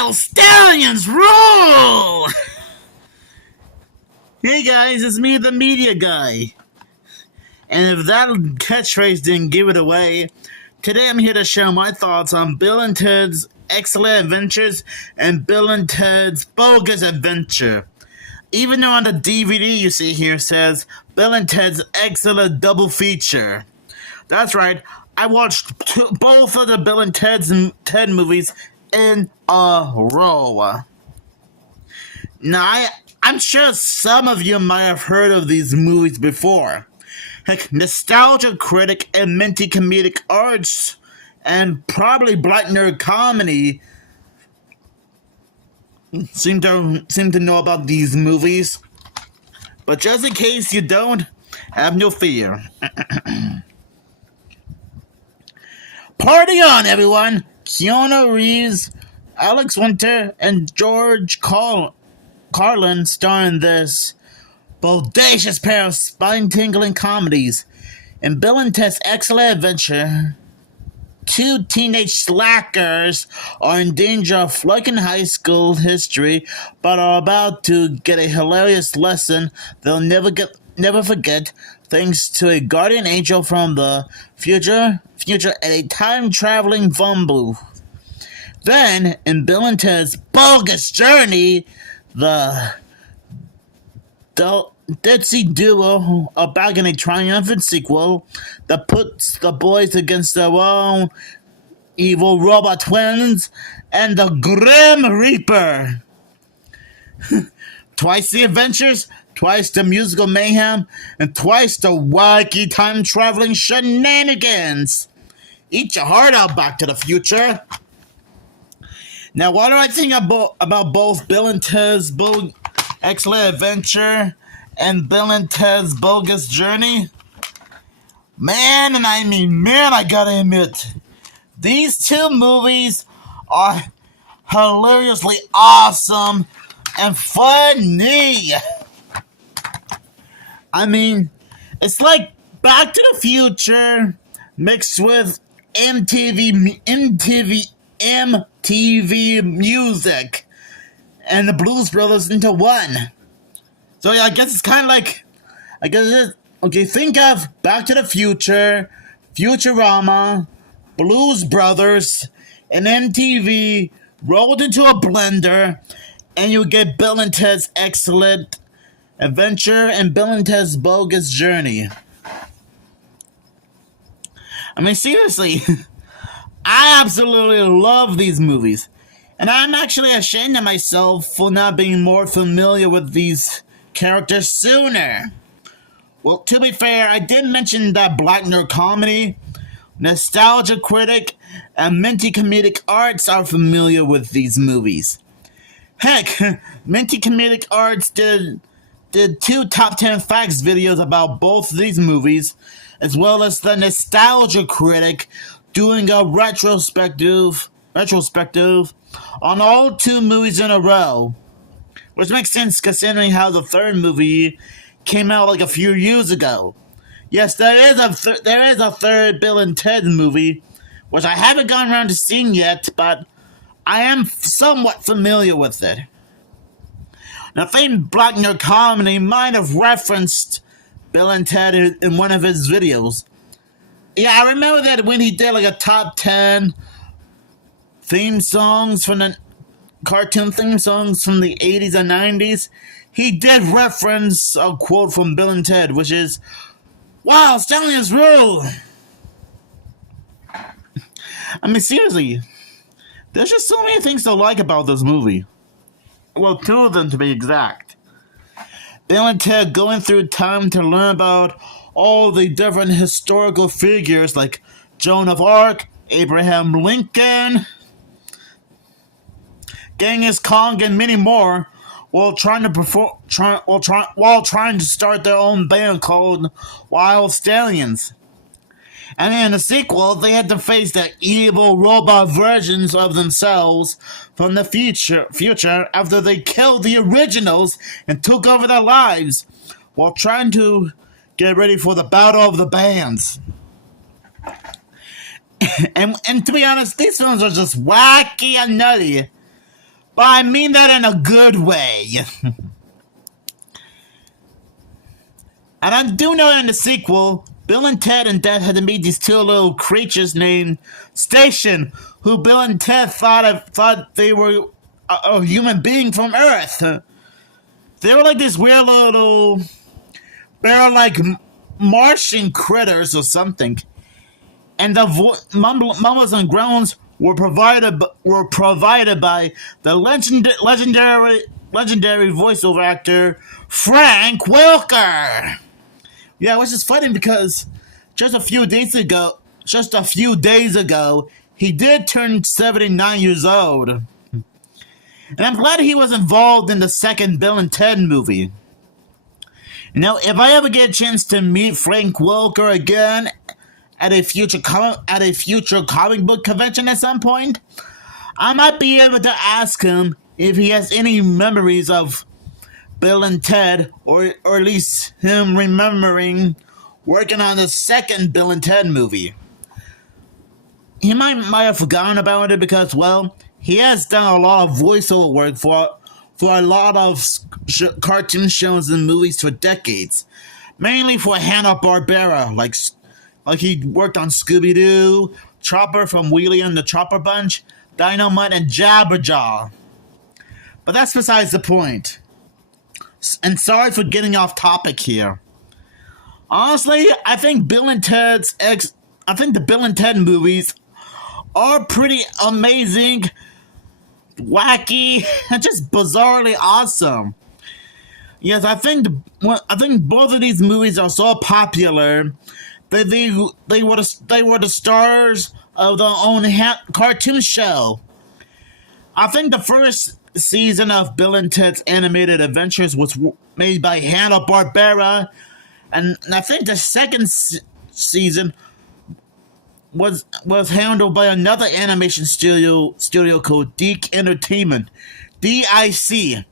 Wild Stallions rule! Hey guys, it's me, the media guy. And if that catchphrase didn't give it away, today I'm here to share my thoughts on Bill and Ted's Excellent Adventures and Bill and Ted's Bogus Adventure. Even though on the DVD you see here says Bill and Ted's Excellent Double Feature. That's right, I watched both of the Bill and Ted movies in a row. Now, I'm sure some of you might have heard of these movies before. Heck, Nostalgia Critic and Minty Comedic Arts and probably Black Nerd Comedy seem to know about these movies. But just in case you don't, have no fear. Party on, everyone! Keanu Reeves, Alex Winter, and George Carlin star in this bodacious pair of spine-tingling comedies. In Bill and Ted's Excellent Adventure, two teenage slackers are in danger of flunking high school history, but are about to get a hilarious lesson they'll never forget, thanks to a guardian angel from the future and a time-traveling phone booth. Then, in Bill and Ted's Bogus Journey, the ditzy duo are back in a triumphant sequel that puts the boys against their own evil robot twins and the Grim Reaper. Twice the adventures, twice the musical mayhem, and twice the wacky time-traveling shenanigans. Eat your heart out, Back to the Future. Now, what do I think about both Bill and Ted's Excellent Adventure and Bill and Ted's Bogus Journey? Man, and I mean man, I gotta admit, these two movies are hilariously awesome and funny. I mean, it's like Back to the Future mixed with MTV music and the Blues Brothers into one. So yeah, I guess it's kind of like, think of Back to the Future, Futurama, Blues Brothers, and MTV rolled into a blender, and you get Bill and Ted's Excellent Adventure and Bill and Ted's Bogus Journey. I mean, seriously, I absolutely love these movies. And I'm actually ashamed of myself for not being more familiar with these characters sooner. Well, to be fair, I did mention that Black Nerd Comedy, Nostalgia Critic, and Minty Comedic Arts are familiar with these movies. Heck, Minty Comedic Arts did 2 Top 10 Facts videos about both these movies, as well as the Nostalgia Critic doing a retrospective on all 2 movies in a row. Which makes sense considering how the third movie came out like a few years ago. Yes, there is a third Bill and Ted movie, which I haven't gone around to seeing yet, but I am somewhat familiar with it. Now, I think Black Nerd Comedy might have referenced Bill and Ted in one of his videos. Yeah, I remember that when he did like a top 10 theme songs from the cartoon theme songs from the 80s and 90s, he did reference a quote from Bill and Ted, which is, "Wow, Stallions rule!" I mean, seriously, there's just so many things to like about this movie. Well, 2 of them to be exact. Bill and Ted going through time to learn about all the different historical figures like Joan of Arc, Abraham Lincoln, Genghis Khan, and many more, while trying to start their own band called Wild Stallions. And in the sequel, they had to face the evil robot versions of themselves from the future after they killed the originals and took over their lives, while trying to get ready for the Battle of the Bands. and to be honest, these films are just wacky and nutty. but I mean that in a good way. And I do know in the sequel, Bill and Ted and Ted had to meet these two little creatures named Station, who Bill and Ted thought they were a human being from Earth. They were like this weird little, they were like Martian critters or something. And the mumbles and groans were provided by the legendary voiceover actor Frank Welker. Yeah, which is funny because just a few days ago, he did turn 79 years old. And I'm glad he was involved in the second Bill and Ted movie. You know, if I ever get a chance to meet Frank Welker again at a future comic book convention at some point, I might be able to ask him if he has any memories of Bill and Ted, or at least him remembering working on the second Bill and Ted movie. He might have forgotten about it because, well, he has done a lot of voiceover work for a lot of cartoon shows and movies for decades, mainly for Hanna-Barbera, like he worked on Scooby-Doo, Chopper from Wheelie and the Chopper Bunch, Dynamite, and Jabberjaw. But that's besides the point. And sorry for getting off topic here. Honestly, I think the Bill and Ted movies are pretty amazing, wacky, and just bizarrely awesome. Yes, I think both of these movies are so popular that they were the stars of their own cartoon show. I think the first season of Bill and Ted's Animated Adventures was made by Hanna-Barbera, and I think the second season was handled by another animation studio called DIC Entertainment, DIC. You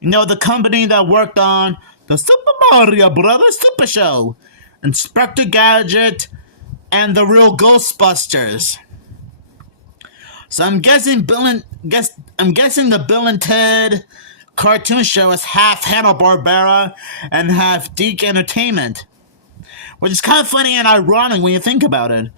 know, the company that worked on the Super Mario Brothers Super Show, Inspector Gadget, and the Real Ghostbusters. So I'm guessing the Bill and Ted cartoon show is half Hanna-Barbera and half DIC Entertainment, which is kind of funny and ironic when you think about it,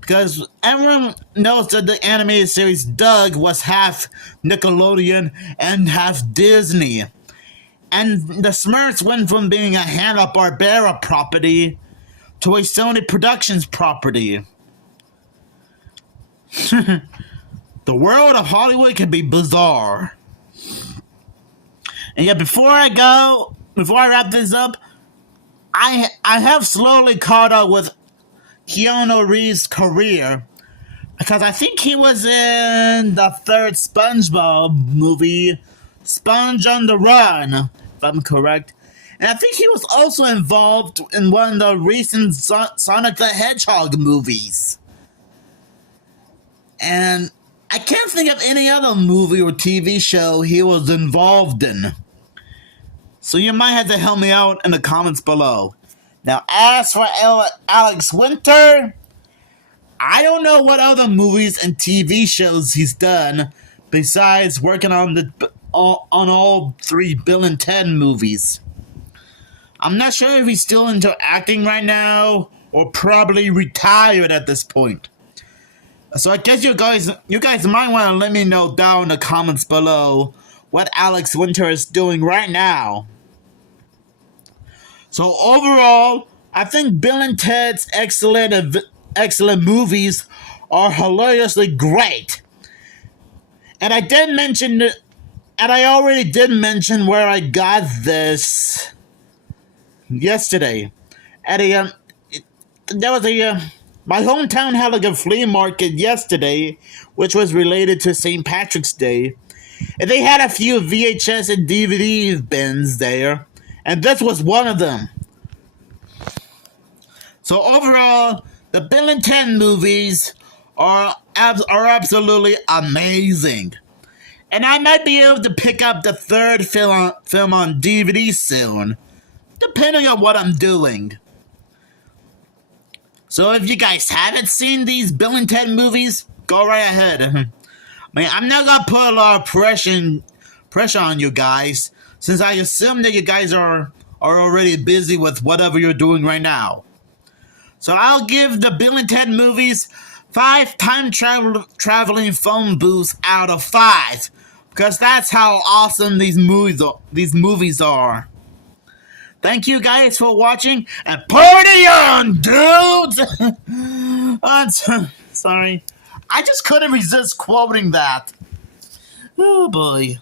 because everyone knows that the animated series Doug was half Nickelodeon and half Disney, and the Smurfs went from being a Hanna-Barbera property to a Sony Productions property. The world of Hollywood can be bizarre. And yet, before I wrap this up, I have slowly caught up with Keanu Reeves' career, because I think he was in the third SpongeBob movie, Sponge on the Run, if I'm correct. And I think he was also involved in one of the recent Sonic the Hedgehog movies. And I can't think of any other movie or TV show he was involved in. So you might have to help me out in the comments below. Now, as for Alex Winter, I don't know what other movies and TV shows he's done besides working on all three Bill and Ted movies. I'm not sure if he's still into acting right now or probably retired at this point. So I guess you guys might want to let me know down in the comments below what Alex Winter is doing right now. So overall, I think Bill and Ted's excellent movies are hilariously great. And I already did mention where I got this yesterday. My hometown had like a flea market yesterday, which was related to St. Patrick's Day. And they had a few VHS and DVD bins there, and this was one of them. So overall, the Bill and Ted movies are absolutely amazing. And I might be able to pick up the third film on DVD soon, depending on what I'm doing. So if you guys haven't seen these Bill and Ted movies, go right ahead. mean, I'm not gonna put a lot of pressure on you guys, since I assume that you guys are already busy with whatever you're doing right now. So I'll give the Bill and Ted movies 5 traveling phone booths out of 5, because that's how awesome these movies are. Thank you guys for watching, and party on, dudes! Sorry, I just couldn't resist quoting that. Oh boy.